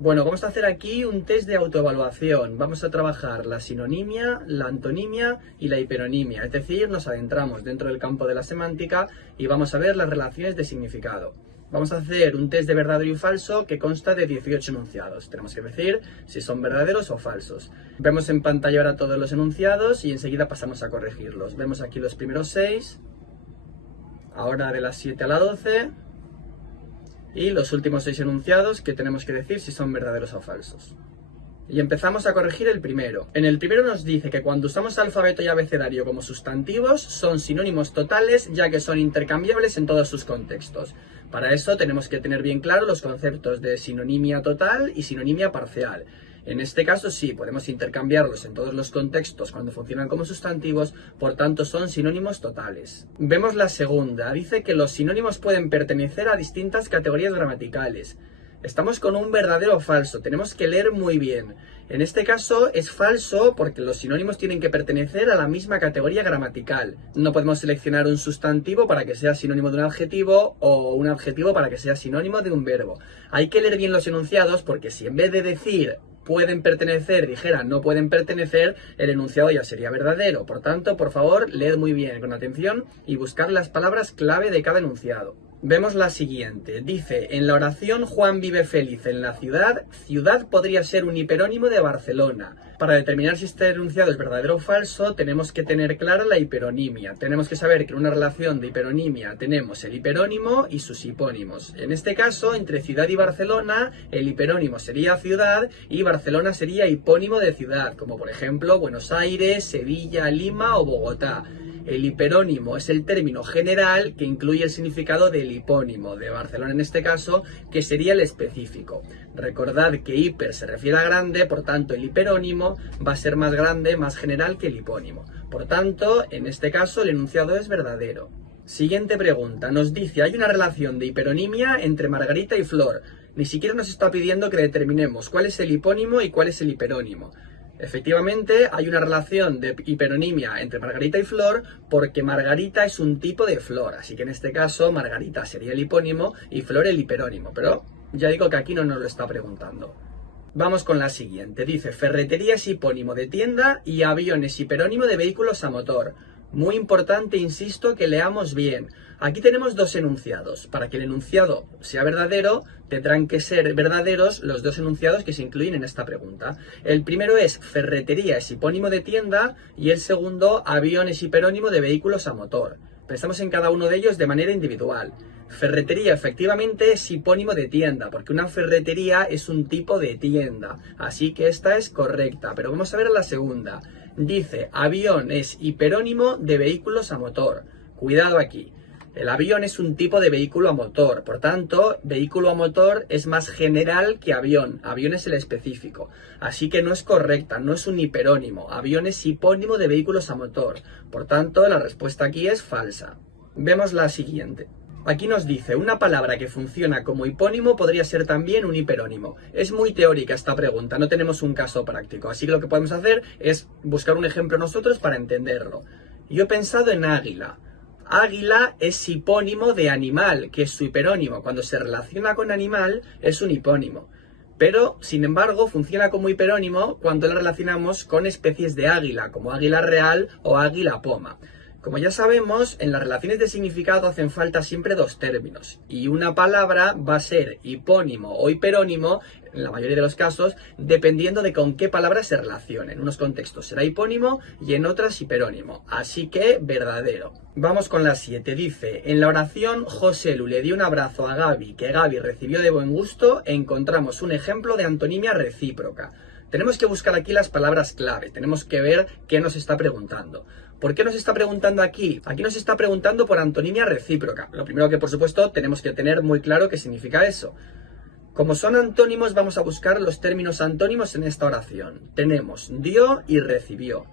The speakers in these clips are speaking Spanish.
Bueno, vamos a hacer aquí un test de autoevaluación. Vamos a trabajar la sinonimia, la antonimia y la hiperonimia. Es decir, nos adentramos dentro del campo de la semántica y vamos a ver las relaciones de significado. Vamos a hacer un test de verdadero y falso que consta de 18 enunciados. Tenemos que decir si son verdaderos o falsos. Vemos en pantalla ahora todos los enunciados y enseguida pasamos a corregirlos. Vemos aquí los primeros 6, ahora de las 7 a la 12... y los últimos 6 enunciados que tenemos que decir si son verdaderos o falsos. Y empezamos a corregir el primero. En el primero nos dice que cuando usamos alfabeto y abecedario como sustantivos son sinónimos totales, ya que son intercambiables en todos sus contextos. Para eso tenemos que tener bien claro los conceptos de sinonimia total y sinonimia parcial. En este caso sí, podemos intercambiarlos en todos los contextos cuando funcionan como sustantivos, por tanto son sinónimos totales. Vemos la segunda, dice que los sinónimos pueden pertenecer a distintas categorías gramaticales. Estamos con un verdadero o falso, tenemos que leer muy bien. En este caso es falso porque los sinónimos tienen que pertenecer a la misma categoría gramatical. No podemos seleccionar un sustantivo para que sea sinónimo de un adjetivo o un adjetivo para que sea sinónimo de un verbo. Hay que leer bien los enunciados porque si en vez de decir pueden pertenecer, dijera no pueden pertenecer, el enunciado ya sería verdadero. Por tanto, por favor, leed muy bien, con atención y buscar las palabras clave de cada enunciado. Vemos la siguiente. Dice, en la oración Juan vive feliz en la ciudad, ciudad podría ser un hiperónimo de Barcelona. Para determinar si este enunciado es verdadero o falso, tenemos que tener clara la hiperonimia. Tenemos que saber que en una relación de hiperonimia tenemos el hiperónimo y sus hipónimos. En este caso, entre ciudad y Barcelona, el hiperónimo sería ciudad y Barcelona sería hipónimo de ciudad, como por ejemplo Buenos Aires, Sevilla, Lima o Bogotá. El hiperónimo es el término general que incluye el significado del hipónimo, de Barcelona en este caso, que sería el específico. Recordad que hiper se refiere a grande, por tanto el hiperónimo va a ser más grande, más general que el hipónimo. Por tanto, en este caso el enunciado es verdadero. Siguiente pregunta, nos dice, hay una relación de hiperonimia entre Margarita y Flor. Ni siquiera nos está pidiendo que determinemos cuál es el hipónimo y cuál es el hiperónimo. Efectivamente, hay una relación de hiperonimia entre Margarita y Flor porque Margarita es un tipo de flor, así que en este caso Margarita sería el hipónimo y Flor el hiperónimo, pero ya digo que aquí no nos lo está preguntando. Vamos con la siguiente, dice ferretería es hipónimo de tienda y avión es hiperónimo de vehículos a motor. Muy importante, insisto, que leamos bien. Aquí tenemos dos enunciados. Para que el enunciado sea verdadero, tendrán que ser verdaderos los dos enunciados que se incluyen en esta pregunta. El primero es ferretería es hipónimo de tienda y el segundo avión es hiperónimo de vehículos a motor. Pensamos en cada uno de ellos de manera individual. Ferretería efectivamente es hipónimo de tienda, porque una ferretería es un tipo de tienda, así que esta es correcta, pero vamos a ver la segunda. Dice, avión es hiperónimo de vehículos a motor. Cuidado aquí. El avión es un tipo de vehículo a motor, por tanto, vehículo a motor es más general que avión. Avión es el específico. Así que no es correcta, no es un hiperónimo. Avión es hipónimo de vehículos a motor. Por tanto, la respuesta aquí es falsa. Vemos la siguiente. Aquí nos dice, una palabra que funciona como hipónimo podría ser también un hiperónimo. Es muy teórica esta pregunta, no tenemos un caso práctico, así que lo que podemos hacer es buscar un ejemplo nosotros para entenderlo. Yo he pensado en águila. Águila es hipónimo de animal, que es su hiperónimo. Cuando se relaciona con animal es un hipónimo. Pero, sin embargo, funciona como hiperónimo cuando la relacionamos con especies de águila, como águila real o águila poma. Como ya sabemos, en las relaciones de significado hacen falta siempre dos términos y una palabra va a ser hipónimo o hiperónimo, en la mayoría de los casos, dependiendo de con qué palabra se relacione. En unos contextos será hipónimo y en otras hiperónimo, así que verdadero. Vamos con la 7, dice, en la oración José Lu le dio un abrazo a Gaby que Gaby recibió de buen gusto, encontramos un ejemplo de antonimia recíproca. Tenemos que buscar aquí las palabras clave, tenemos que ver qué nos está preguntando. ¿Por qué nos está preguntando aquí? Aquí nos está preguntando por antonimia recíproca. Lo primero que, por supuesto, tenemos que tener muy claro qué significa eso. Como son antónimos, vamos a buscar los términos antónimos en esta oración. Tenemos dio y recibió.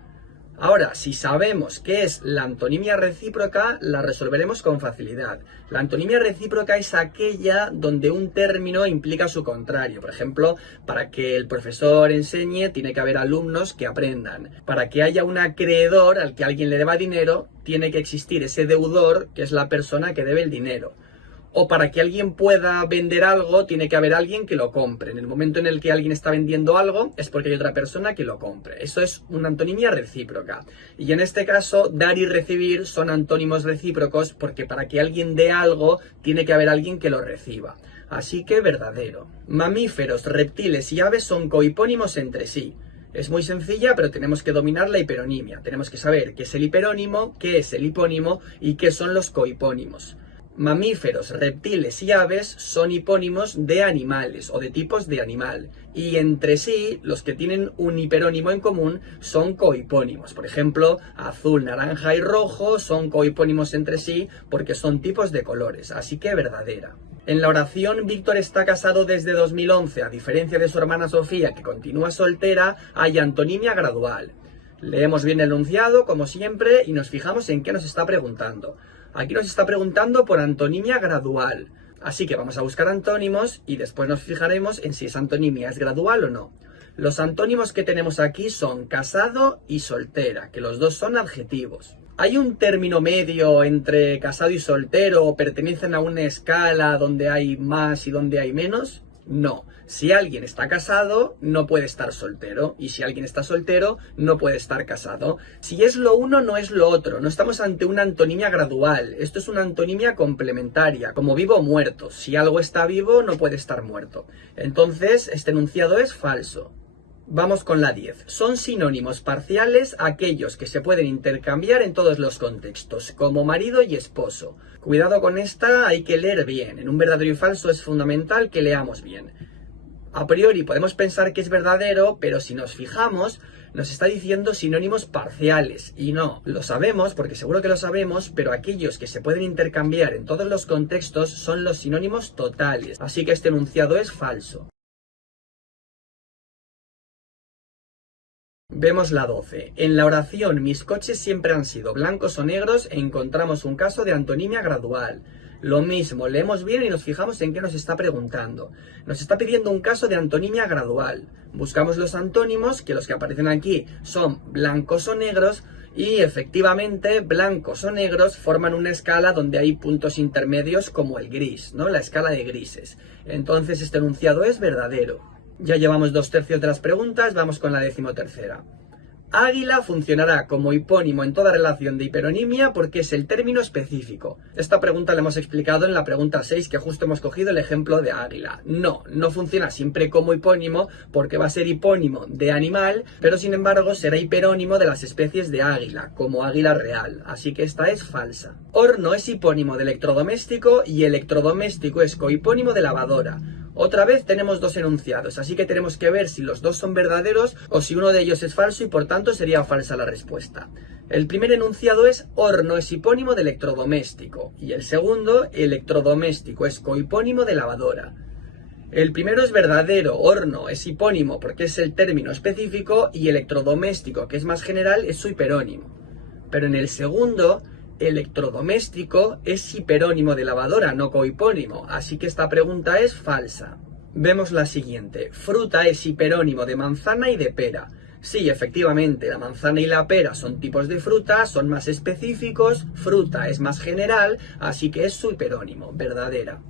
Ahora, si sabemos qué es la antonimia recíproca, la resolveremos con facilidad. La antonimia recíproca es aquella donde un término implica su contrario. Por ejemplo, para que el profesor enseñe, tiene que haber alumnos que aprendan. Para que haya un acreedor al que alguien le deba dinero, tiene que existir ese deudor, que es la persona que debe el dinero. O para que alguien pueda vender algo, tiene que haber alguien que lo compre. En el momento en el que alguien está vendiendo algo, es porque hay otra persona que lo compre. Eso es una antonimia recíproca. Y en este caso, dar y recibir son antónimos recíprocos porque para que alguien dé algo, tiene que haber alguien que lo reciba. Así que verdadero. Mamíferos, reptiles y aves son cohipónimos entre sí. Es muy sencilla, pero tenemos que dominar la hiperonimia. Tenemos que saber qué es el hiperónimo, qué es el hipónimo y qué son los cohipónimos. Mamíferos, reptiles y aves son hipónimos de animales o de tipos de animal. Y entre sí, los que tienen un hiperónimo en común son cohipónimos. Por ejemplo, azul, naranja y rojo son cohipónimos entre sí porque son tipos de colores. Así que verdadera. En la oración, Víctor está casado desde 2011. A diferencia de su hermana Sofía, que continúa soltera, hay antonimia gradual. Leemos bien el enunciado, como siempre, y nos fijamos en qué nos está preguntando. Aquí nos está preguntando por antonimia gradual. Así que vamos a buscar antónimos y después nos fijaremos en si esa antonimia es gradual o no. Los antónimos que tenemos aquí son casado y soltera, que los dos son adjetivos. ¿Hay un término medio entre casado y soltero o pertenecen a una escala donde hay más y donde hay menos? No. Si alguien está casado, no puede estar soltero. Y si alguien está soltero, no puede estar casado. Si es lo uno, no es lo otro. No estamos ante una antonimia gradual. Esto es una antonimia complementaria, como vivo o muerto. Si algo está vivo, no puede estar muerto. Entonces, este enunciado es falso. Vamos con la 10. Son sinónimos parciales aquellos que se pueden intercambiar en todos los contextos, como marido y esposo. Cuidado con esta, hay que leer bien. En un verdadero y falso es fundamental que leamos bien. A priori podemos pensar que es verdadero, pero si nos fijamos, nos está diciendo sinónimos parciales. Y no, lo sabemos, porque seguro que lo sabemos, pero aquellos que se pueden intercambiar en todos los contextos son los sinónimos totales. Así que este enunciado es falso. Vemos la 12. En la oración mis coches siempre han sido blancos o negros encontramos un caso de antonimia gradual. Lo mismo, leemos bien y nos fijamos en qué nos está preguntando. Nos está pidiendo un caso de antonimia gradual. Buscamos los antónimos, que los que aparecen aquí son blancos o negros, y efectivamente blancos o negros forman una escala donde hay puntos intermedios como el gris, ¿no? La escala de grises. Entonces este enunciado es verdadero. Ya llevamos 2/3 de las preguntas, vamos con la 13ª. Águila funcionará como hipónimo en toda relación de hiperonimia porque es el término específico. Esta pregunta la hemos explicado en la pregunta 6, que justo hemos cogido el ejemplo de águila. No funciona siempre como hipónimo porque va a ser hipónimo de animal, pero sin embargo será hiperónimo de las especies de águila, como águila real. Así que esta es falsa. Horno es hipónimo de electrodoméstico y electrodoméstico es cohipónimo de lavadora. Otra vez tenemos dos enunciados, así que tenemos que ver si los dos son verdaderos o si uno de ellos es falso y por tanto sería falsa la respuesta. El primer enunciado es horno es hipónimo de electrodoméstico y el segundo, electrodoméstico es cohipónimo de lavadora. El primero es verdadero, horno es hipónimo porque es el término específico y electrodoméstico, que es más general, es su hiperónimo. Pero en el segundo, electrodoméstico es hiperónimo de lavadora, no cohipónimo, así que esta pregunta es falsa. Vemos la siguiente. Fruta es hiperónimo de manzana y de pera. Sí, efectivamente, la manzana y la pera son tipos de fruta, son más específicos, fruta es más general, así que es su hiperónimo, verdadera.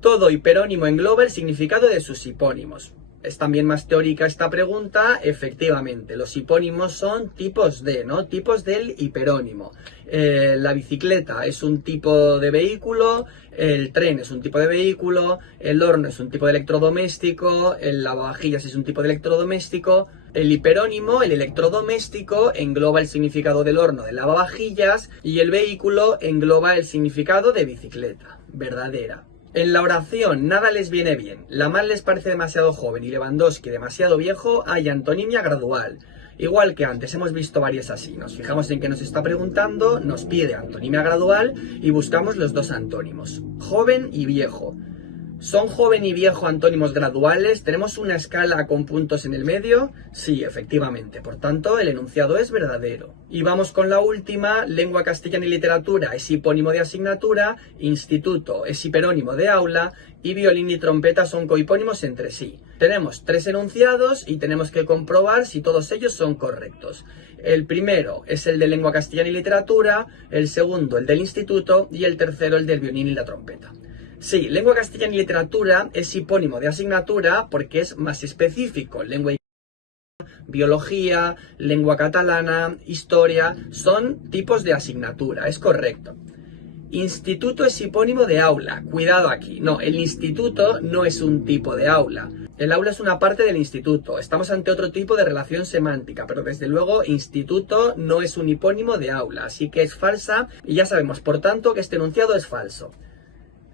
Todo hiperónimo engloba el significado de sus hipónimos. Es también más teórica esta pregunta, efectivamente, los hipónimos son tipos de, ¿no? Tipos del hiperónimo. La bicicleta es un tipo de vehículo, el tren es un tipo de vehículo, el horno es un tipo de electrodoméstico, el lavavajillas es un tipo de electrodoméstico. El hiperónimo, el electrodoméstico, engloba el significado del horno de lavavajillas y el vehículo engloba el significado de bicicleta, verdadera. En la oración, nada les viene bien, Lamar les parece demasiado joven y Lewandowski demasiado viejo, hay antonimia gradual. Igual que antes, hemos visto varias así. Nos fijamos en qué nos está preguntando, nos pide antonimia gradual y buscamos los dos antónimos, joven y viejo. ¿Son joven y viejo antónimos graduales? ¿Tenemos una escala con puntos en el medio? Sí, efectivamente. Por tanto, el enunciado es verdadero. Y vamos con la última. Lengua castellana y literatura es hipónimo de asignatura, instituto es hiperónimo de aula y violín y trompeta son cohipónimos entre sí. Tenemos 3 enunciados y tenemos que comprobar si todos ellos son correctos. El primero es el de lengua castellana y literatura, el segundo el del instituto y el tercero el del violín y la trompeta. Sí, lengua castellana y literatura es hipónimo de asignatura porque es más específico. Lengua y biología, lengua catalana, historia, son tipos de asignatura, es correcto. Instituto es hipónimo de aula. Cuidado aquí. No, el instituto no es un tipo de aula. El aula es una parte del instituto. Estamos ante otro tipo de relación semántica, pero desde luego instituto no es un hipónimo de aula, así que es falsa y ya sabemos, por tanto, que este enunciado es falso.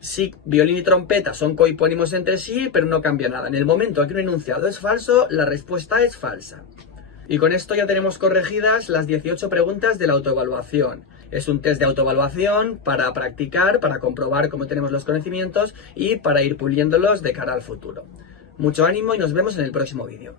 Sí, violín y trompeta son cohipónimos entre sí, pero no cambia nada. En el momento en que un enunciado es falso, la respuesta es falsa. Y con esto ya tenemos corregidas las 18 preguntas de la autoevaluación. Es un test de autoevaluación para practicar, para comprobar cómo tenemos los conocimientos y para ir puliéndolos de cara al futuro. Mucho ánimo y nos vemos en el próximo vídeo.